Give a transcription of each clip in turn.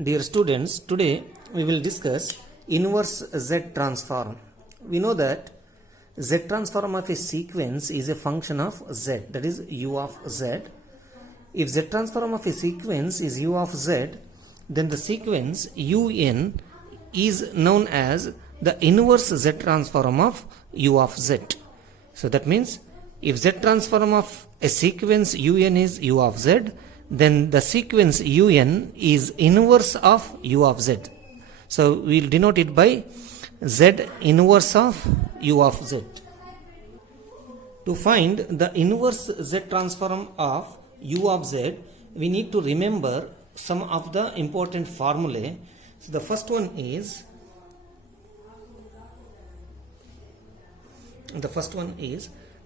Dear students, today we will discuss inverse Z transform. We know that Z transform of a sequence is a function of Z, that is U of Z. If Z transform of a sequence is U of Z, then the sequence UN is known as the inverse Z transform of U of Z. So that means if Z transform of a sequence UN is U of Z, then the sequence UN is inverse of U of Z. So we will denote it by Z inverse of U of Z. To find the inverse Z transform of U of Z, we need to remember some of the important formulae. So the first one is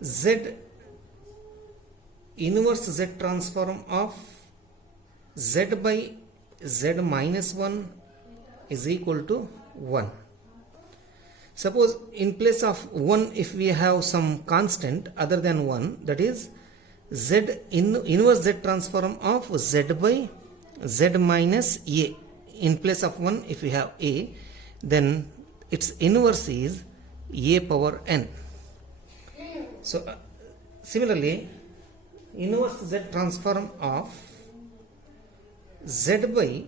Z inverse Z transform of Z by Z minus 1 is equal to 1. Suppose in place of 1, if we have some constant other than 1, that is Z inverse Z transform of Z by Z minus A. In place of 1, if we have A, then its inverse is A power n. So similarly, inverse Z transform of Z by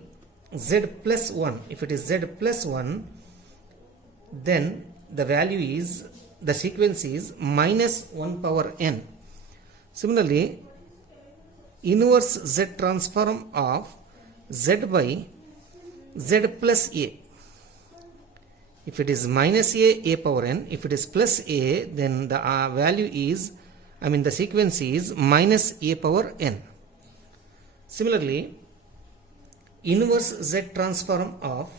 Z plus 1, if it is Z plus 1, then the value is, the sequence is minus 1 power n. Similarly, inverse Z transform of Z by Z plus A, if it is minus A power n, if it is plus A, then the value is, the sequence is minus A power n. Similarly, inverse Z transform of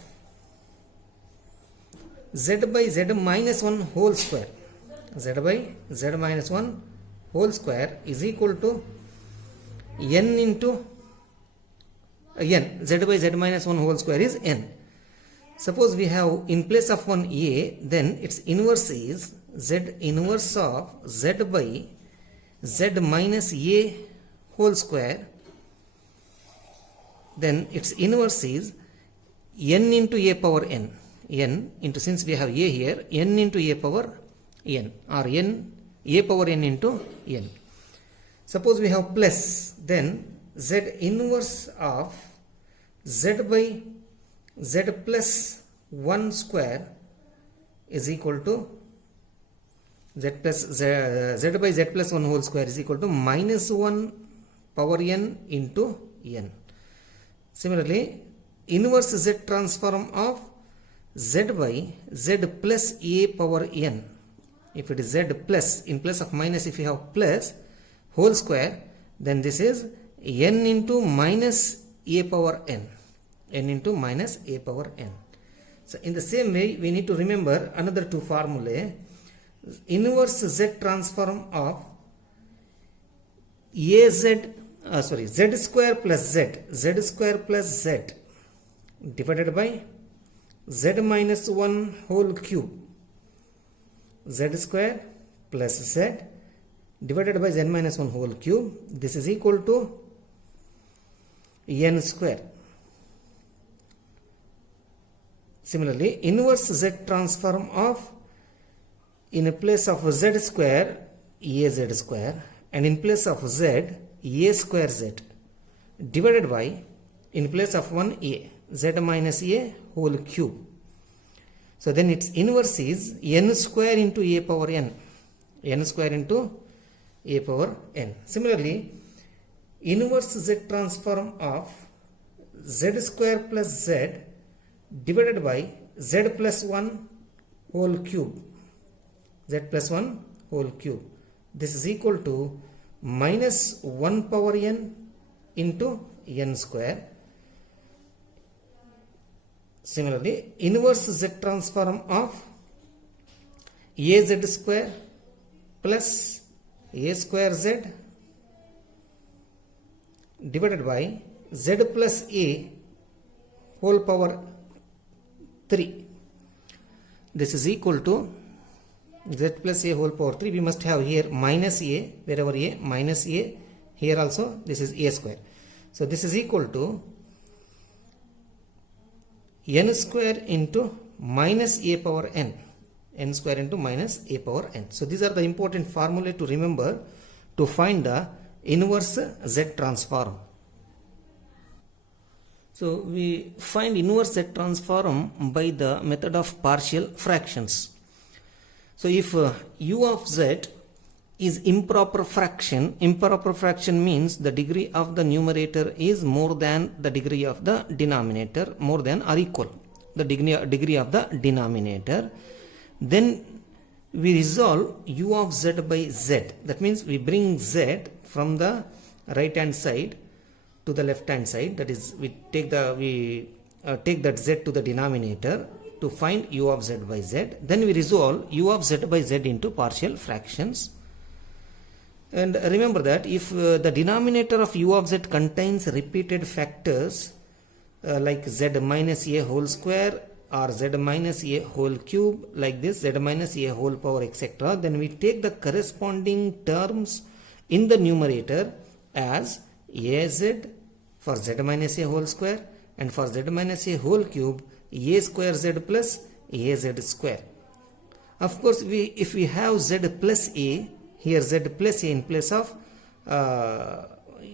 Z by Z minus 1 whole square, Z by Z minus 1 whole square is equal to n into n. Z by Z minus 1 whole square is n. Suppose we have in place of 1 A, then its inverse is Z inverse of Z by Z minus A whole square. Then its inverse is n into A power n. N into, since we have A here, n into A power n, or n A power n into n. Suppose we have plus, then Z inverse of Z by Z plus 1 square is equal to Z by Z plus 1 whole square is equal to minus 1 power n into n. Similarly, inverse Z transform of Z by Z plus A power n, if it is Z plus, in place of minus if you have plus whole square, then this is n into minus A power n, n into minus A power n. So in the same way, we need to remember another two formulae. Inverse Z transform of Z square plus Z divided by Z minus 1 whole cube, Z square plus Z divided by Z minus 1 whole cube, this is equal to n square. Similarly, inverse Z transform of, in a place of Z square, AZ square, and in place of Z, A square Z, divided by, in place of 1A, Z minus A whole cube. So then its inverse is n square into A power n, n square into A power n. Similarly, inverse Z transform of Z square plus Z divided by Z plus 1 whole cube, Z plus 1 whole cube. This is equal to minus 1 power n into n square. Similarly, inverse Z transform of AZ square plus A square Z divided by Z plus A whole power 3. This is equal to Z plus A whole power 3. We must have here minus A, wherever A, minus A, here also this is A square. So this is equal to n square into minus a power n. N square into minus a power n. So these are the important formulae to remember to find the inverse Z transform. So we find inverse Z transform by the method of partial fractions. So if u of z is improper fraction means the degree of the numerator is more than the degree of the denominator, more than or equal the degree of the denominator, then we resolve u of z by z. That means we bring z from the right hand side to the left hand side, that is we take that z to the denominator to find u of z by z. Then we resolve u of z by z into partial fractions. And remember that if the denominator of u of z contains repeated factors like z minus a whole square or z minus a whole cube, like this, z minus a whole power, etc., then we take the corresponding terms in the numerator as az for z minus a whole square, and for z minus a whole cube a square z plus az square. Of course, if we have z plus a, here z plus a in place of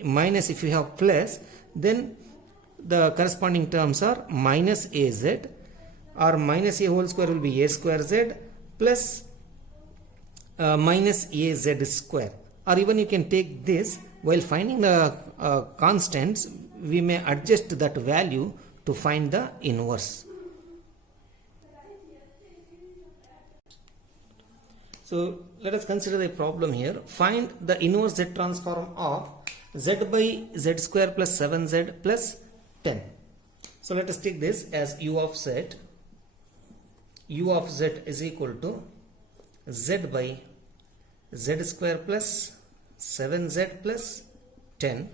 minus, if we have plus, then the corresponding terms are minus az, or minus a whole square will be a square z plus minus az square. Or even you can take this, while finding the constants, we may adjust that value to find the inverse. So let us consider a problem here. Find the inverse Z transform of z by z square plus 7z plus 10. So let us take this as u of z. U of z is equal to z by z square plus 7z plus 10.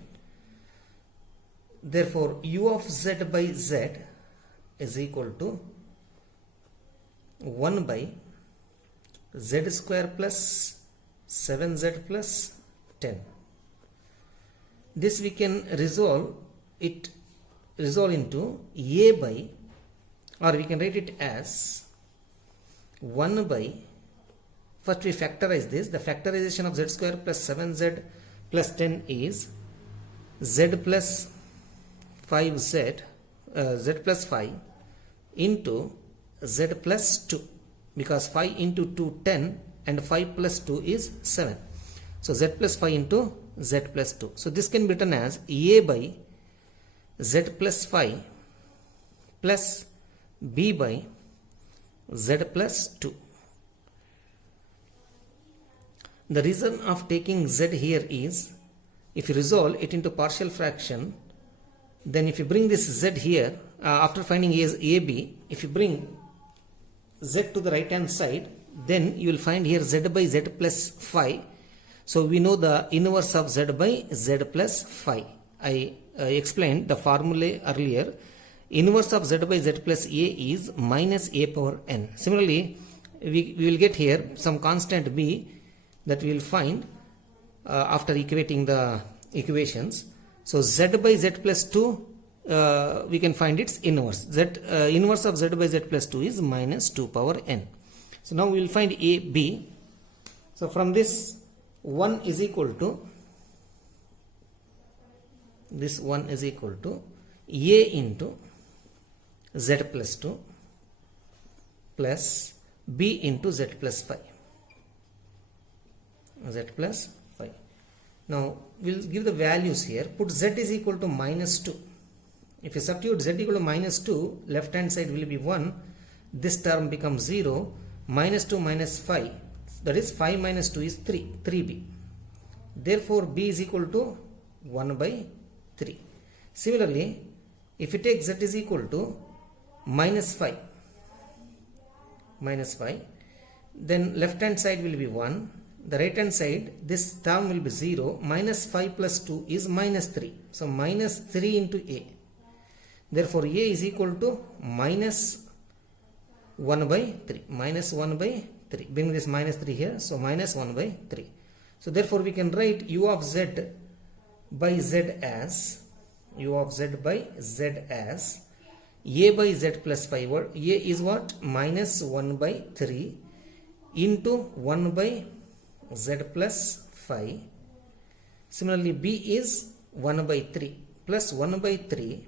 Therefore u of z by z is equal to 1 by z square plus 7z plus 10. This we can resolve into a by, or we can write it as 1 by, first we factorize this. The factorization of z square plus 7z plus 10 is z plus 5z, z plus 5 into z plus 2, because 5 into 2 10 and 5 plus 2 is 7. So z plus 5 into z plus 2. So this can be written as a by z plus 5 plus b by z plus 2. The reason of taking z here is, if you resolve it into partial fraction, then if you bring this z here, after finding a b, if you bring z to the right hand side, then you will find here z by z plus 5. So we know the inverse of z by z plus 5. I explained the formula earlier. Inverse of z by z plus a is minus a power n. Similarly, we will get here some constant b that we will find after equating the equations. So z by z plus 2, we can find its inverse. Inverse of z by z plus 2 is minus 2 power n. So now we will find a b. So from this, 1 is equal to, this 1 is equal to a into z plus 2 plus b into z plus 5. Z plus 5. Now we'll give the values here. Put z is equal to minus 2. If you substitute z equal to minus 2, left hand side will be 1. This term becomes 0. Minus 2 minus 5, that is 5 minus 2 is 3, 3b. Therefore b is equal to 1 by 3. Similarly, if you take z is equal to minus 5, then left hand side will be 1. The right hand side, this term will be 0. Minus 5 plus 2 is minus 3. So minus 3 into a. Therefore a is equal to minus 1 by 3. Minus 1 by 3. Bring this minus 3 here. So minus 1 by 3. So therefore we can write u of z by z as, u of z by z as a by z plus 5. What a is what? Minus 1 by 3 into 1 by z plus 5. Similarly, b is 1 by 3 plus 1 by 3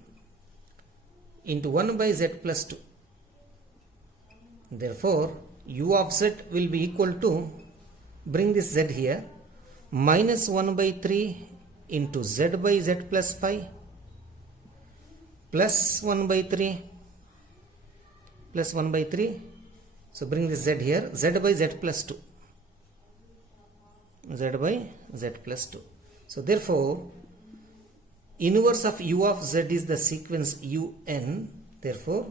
into 1 by z plus 2. Therefore, u of z will be equal to, bring this z here, minus 1 by 3 into z by z plus 5 plus 1 by 3 plus 1 by 3. So bring this z here, z by z plus 2. Z by z plus 2. So therefore, inverse of u of z is the sequence un. Therefore,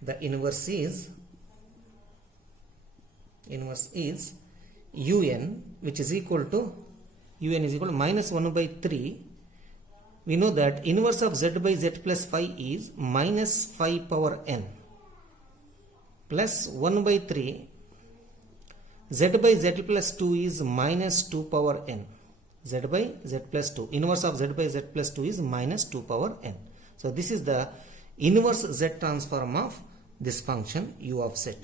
the inverse is un, which is equal to minus 1 by 3. We know that inverse of z by z plus 5 is minus 5 power n plus 1 by 3. Z by z plus 2 is minus 2 power n. Z by z plus 2. Inverse of z by z plus 2 is minus 2 power n. So this is the inverse z transform of this function u of z.